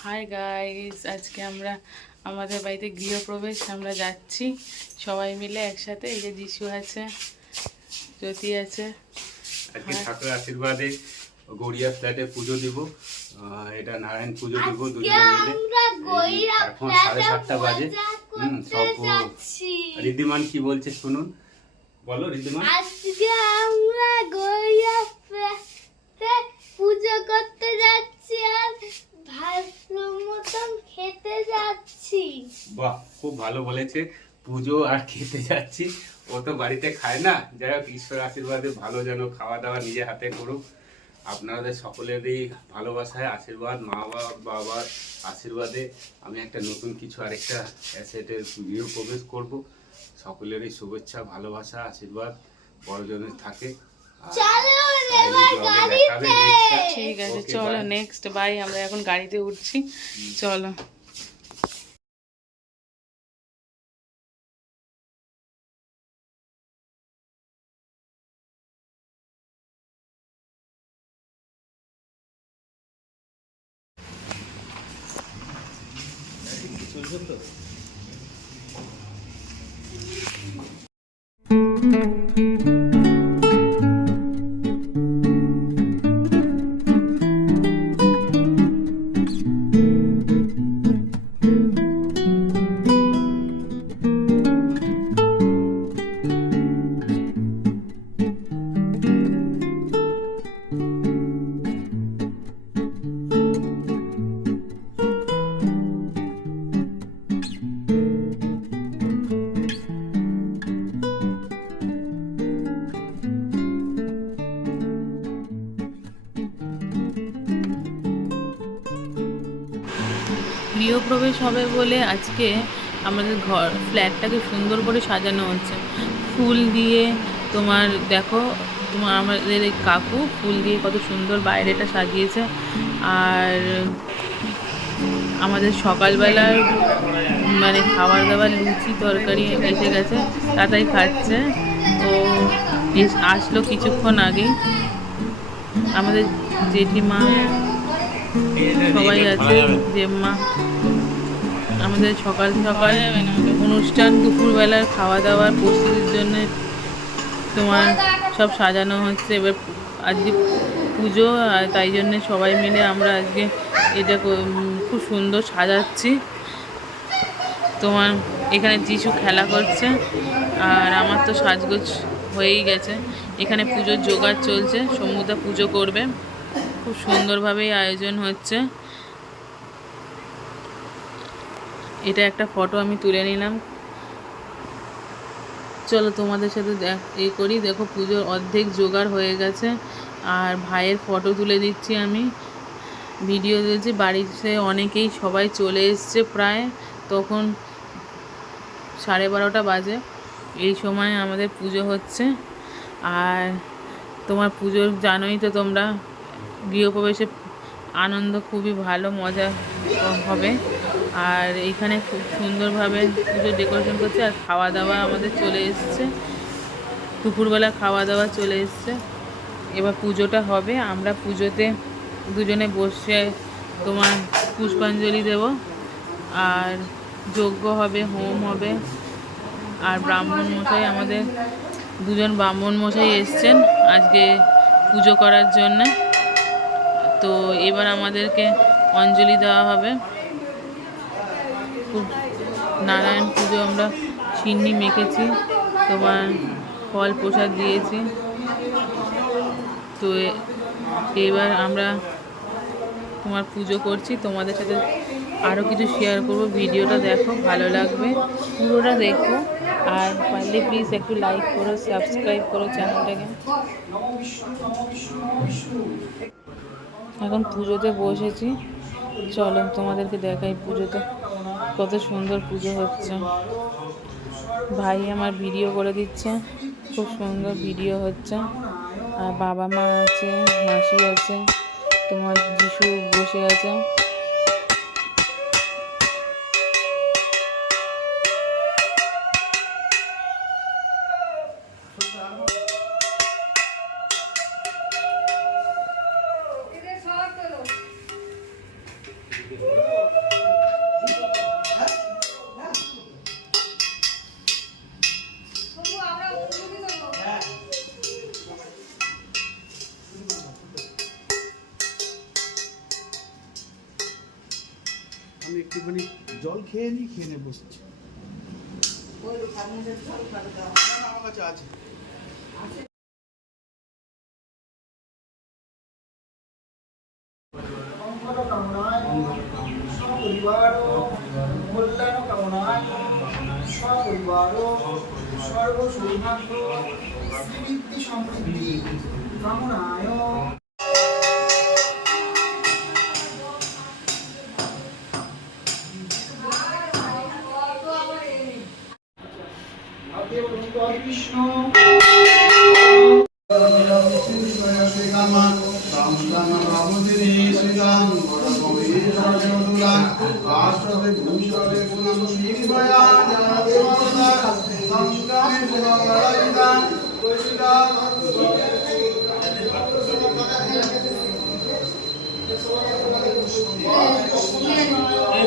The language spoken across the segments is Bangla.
হাই গাইস, আজকে আমরা আমাদের বাড়িতে গৃহপ্রবেশ আমরা যাচ্ছি সবাই মিলে একসাথে। এই যে যিশু আছে, জ্যোতি আছে। আজকে ঠাকুরের আশীর্বাদে গড়িয়া ফ্ল্যাটে পুজো দিব। এটা নারায়ণ পুজো দিব দুজনে মিলে। এখন 7:30 বাজে। সব ঋদ্ধিমান কি বলছে শুনুন। বলো ঋদ্ধিমান। আজকে আমরা গড়িয়া ফ্ল্যাটে পুজো করতে যাচ্ছি আর ভালো মতন খেতে যাচ্ছি। বাহ, খুব ভালো বলেছে। পুজো আর খেতে যাচ্ছি, ও তো বাড়িতে খায় না। যাই হোক, ঈশ্বর আশীর্বাদে ভালো যেন খাওয়া দাওয়া নিজে হাতে করুক। আপনাদের সকলেরই ভালোবাসায় আশীর্বাদ, মা বাবার আশীর্বাদে আমি একটা নতুন কিছু আরেকটা অ্যাসেটের গৃহ প্রবেশ করব। সকলেরই শুভেচ্ছা, ভালোবাসা, আশীর্বাদ বড়জনের থাকে। ঠিক আছে, চলো নেক্সট বাই। আমরা এখন গাড়িতে উঠছি, চলো। গৃহপ্রবেশ হবে বলে আজকে আমাদের ফ্ল্যাটটাকে সুন্দর করে সাজানো হচ্ছে ফুল দিয়ে। তোমার দেখো, আমাদের এই কাকু ফুল দিয়ে কত সুন্দর বাইরেটা সাজিয়েছে। আর আমাদের সকালবেলার মানে খাবার দাবার লুচি তরকারি এসে গেছে, তাই খাচ্ছে। ও আসলো কিছুক্ষণ আগেই। আমাদের জেঠিমা সবাই আছে, জেম্মা। আমাদের সকাল সকাল অনুষ্ঠান, দুপুরবেলার খাওয়া দাওয়ার প্রস্তুতির জন্য তোমার সব সাজানো হচ্ছে। এবার আজকে পুজো, আর তাই জন্যে সবাই মিলে আমরা আজকে এটা খুব সুন্দর সাজাচ্ছি। তোমার এখানে যিশু খেলা করছে, আর আমার তো সাজগোজ হয়েই গেছে। এখানে পুজোর জোগাড় চলছে, সমুদা পুজো করবে। খুব সুন্দরভাবেই আয়োজন হচ্ছে। এটা একটা ফটো আমি তুলে নিলাম। চলো তোমাদের সাথে করি। দেখো, পুজোর অর্ধেক জোগাড় হয়ে গেছে। আর ভাইয়ের ফটো তুলে দিচ্ছি আমি, ভিডিও দিয়েছি। বাড়িতে অনেকেই সবাই চলে এসছে প্রায়। তখন 12:30 বাজে। এই সময় আমাদের পুজো হচ্ছে। আর তোমার পুজোর জানোই তো তোমরা, গৃহপ্রবেশে আনন্দ খুবই ভালো, মজা হবে। আর এইখানে খুব সুন্দরভাবে পুজো ডেকোরেশন করছে। আর খাওয়া দাওয়া আমাদের চলে এসছে, দুপুরবেলা খাওয়া দাওয়া চলে এসছে। এবার পুজোটা হবে। আমরা পুজোতে দুজনে বসে তোমার পুষ্পাঞ্জলি দেব, আর যজ্ঞ হবে, হোম হবে। আর ব্রাহ্মণ মশাই, আমাদের দুজন ব্রাহ্মণ মশাই এসছেন আজকে পুজো করার জন্যে। তো এবার আমাদেরকে অঞ্জলি দেওয়া হবে। খুব নারায়ণ পুজো আমরা সিন্নি মেখেছি, তোমার ফল প্রসাদ দিয়েছি। তো এবার আমরা তোমার পুজো করছি। তোমাদের সাথে আরও কিছু শেয়ার করব। ভিডিওটা দেখো, ভালো লাগবে, পুরোটা দেখো। আর পারলে প্লিজ একটু লাইক করো, সাবস্ক্রাইব করো চ্যানেলটাকে। এখন পুজোতে বসেছি, চলো তোমাদেরকে দেখাই পুজোতে কত সুন্দর পুজো হচ্ছে। ভাই আমার ভিডিও করে দিচ্ছে, খুব সুন্দর ভিডিও হচ্ছে। আর বাবা মা আছে, মাসি আছে, তোমার যিশু বসে আছে। আমি একটুখানি জল খেয়ে নিই, খেয়ে নিয়ে বসছি। আমার কাছে আছে। মঙ্গল কামনায় সপরিবার কল্যাণ কামনায় সপরিবার সর্ব সৌভাগ্য শ্রীবৃদ্ধি সমৃদ্ধি কামনায় কৃষ্ণ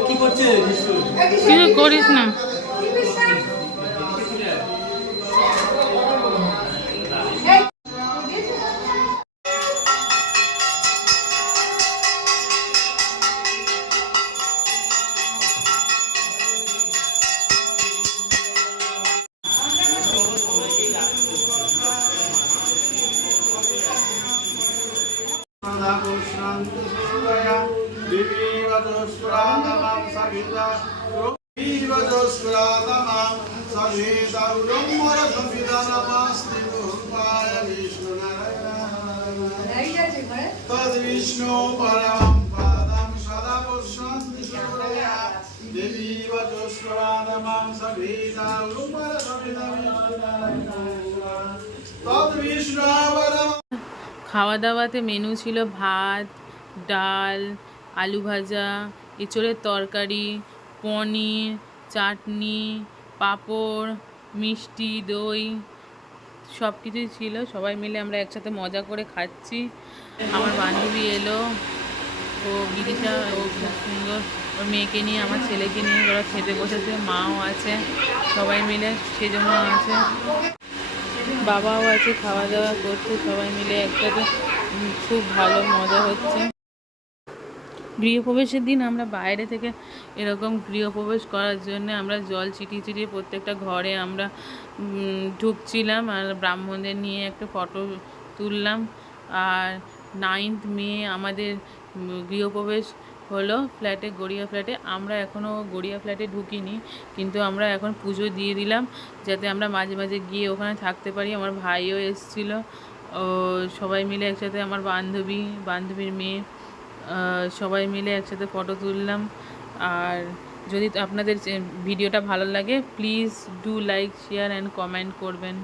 কি করছে কিছু করিস না। তদ্বিষ্ণু পরমং পাদং সদা পুষ্পন্তি সূরয়া দেবী বচস্করাদমং সভীতা উরুপর সবিতা তদ্বিষ্ণু পরমং। খাওয়া দাওয়াতে মেনু ছিল ভাত, ডাল, আলু ভাজা, এঁচোড়ের তরকারি, পনির, চাটনি, পাঁপড়, মিষ্টি, দই, সব কিছুই ছিল। সবাই মিলে আমরা একসাথে মজা করে খাচ্ছি। আমার বান্ধবী এলো, ও বিদিশা, ও খুব সুন্দর ওর মেয়েকে নিয়ে, আমার ছেলেকে নিয়ে ওরা খেতে বসেছে, মাও আছে, সবাই মিলে সেজন্য আছে, বাবাও আছে, খাওয়া দাওয়া করছে সবাই মিলে একসাথে। খুব ভালো মজা হচ্ছে। গৃহপ্রবেশের দিন আমরা বাইরে থেকে এরকম গৃহপ্রবেশ করার জন্য আমরা জল ছিটিয়ে ছিটিয়ে প্রত্যেকটা ঘরে আমরা ঢুকছিলাম, আর ব্রাহ্মণদের নিয়ে একটা ফটো তুললাম। আর 9th মে আমাদের গৃহপ্রবেশ হলো ফ্ল্যাটে, গড়িয়া ফ্ল্যাটে। আমরা এখনও গড়িয়া ফ্ল্যাটে ঢুকিনি, কিন্তু আমরা এখন পুজো দিয়ে দিলাম যাতে আমরা মাঝে মাঝে গিয়ে ওখানে থাকতে পারি। আমার ভাইও এসেছিলো, সবাই মিলে একসাথে, আমার বান্ধবীর মেয়ে, সবাই মিলে একসাথে ফটো তুললাম। আর যদি আপনাদের ভিডিওটা ভালো লাগে, please do like, share and comment করবেন।